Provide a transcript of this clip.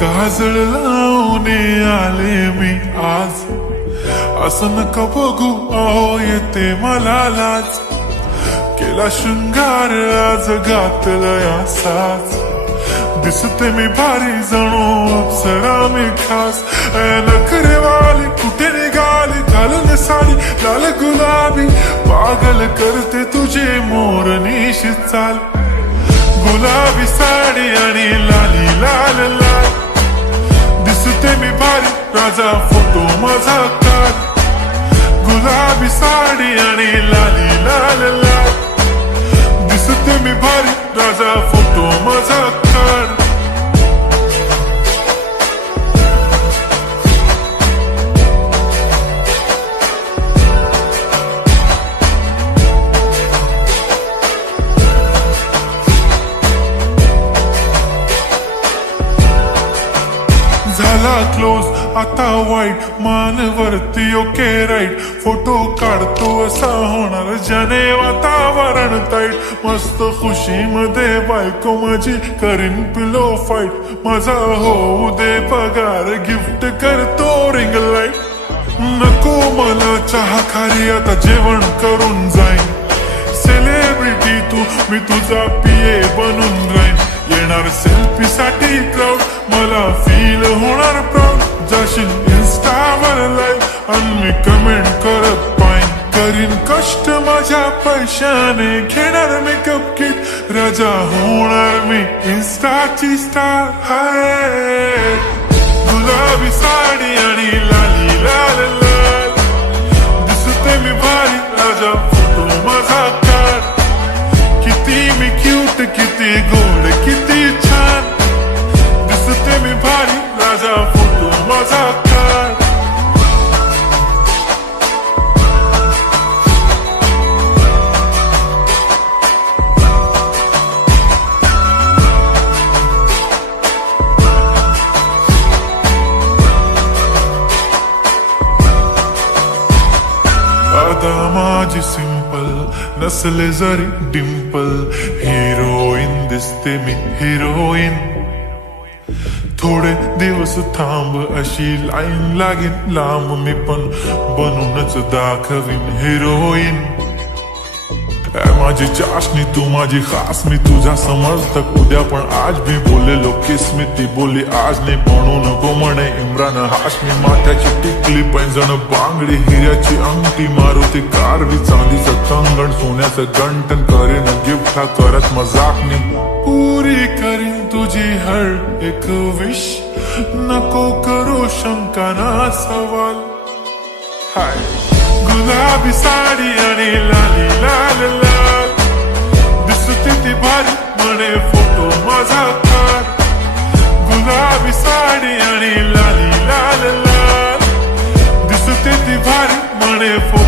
काजळ लावून आले मी आज, असं नका बघू अहो येते मला लाज. केला शृंगार आज घातला असाच, दिसते मी भारी जणू अप्सरा मी खास. नखरेवाली कुठे निघाली घालून साडी लाल गुलाबी, पागल करते तुझे मोरनीश चाल. गुलाबी साडी आणि लाली लाल लाल, दिसते मी भारी राजा फोटो माझा काढ. गुलाबी साडी आणि लाली लाल लाल, दिसते मी भारी राजा फोटो माझा काढ. झाला क्लोज आता वाईट, मानवरती ओके राईट. फोटो काढतो असा होणार ज्याने वातावरण ताईट. मस्त खुशीमध्ये बायको माझी करीन पिलो फाईट. माझा होऊ दे पगार गिफ्ट करतो रिंग लाईट. नको मला चहा खारी आता जेवण करून जाईन. सेलिब्रिटी तू मी तुझा पिये बनून राहीन. येणार सेल्फी साठी क्राऊड मला फील होणार प्राऊड. जाशील इन्स्टावर लाईव्ह आणि मी कमेंट करत पाईन. करीन कष्ट माझ्या पैशाने घेणार मेकअप किट. राजा होणार मी इन्स्टाची स्टार. हाय गुलाबी साडी आणि लाली लाल लाल, दिसते मी भारी राजा फोटो माझा काढ. किती मी क्यूट किती गोड किती छान, दिसते मी भारी राजा फोटो माझा काढ. आता माझी सिंपल नसले जरी डिंपल, हिरोईन दिसते मी हिरोईन. थोडे दिवस थांब अशी लाईन लागेल लांब, मी पण बनूनच दाखवीन हिरोईन. माझी चाशनी तू माझी खास, मी तुझा समर्थक उद्या पण आज भी बोलेलो किस मी. ती बोली आज नाही म्हणून गो म्हणे इम्रान हाशमी. माथ्याची टिकली पैंजण बांगडी हिऱ्याची अंगठी, मारुती कारवी चांदीचं कंगण सोन्याचं गंटन. करीन गिफ्ट हा करत मजाकनी, पुरी करीन तुझी हर एक विश. नको करू शंका ना सवाल. हाय गुलाबी साडी आणि लाली लाल लाल, दिसते ती भारी म्हणे फोटो माझा काढ. गुलाबी साडी आणि लाली लाल लाल, दिसते ती भारी म्हणे फोटो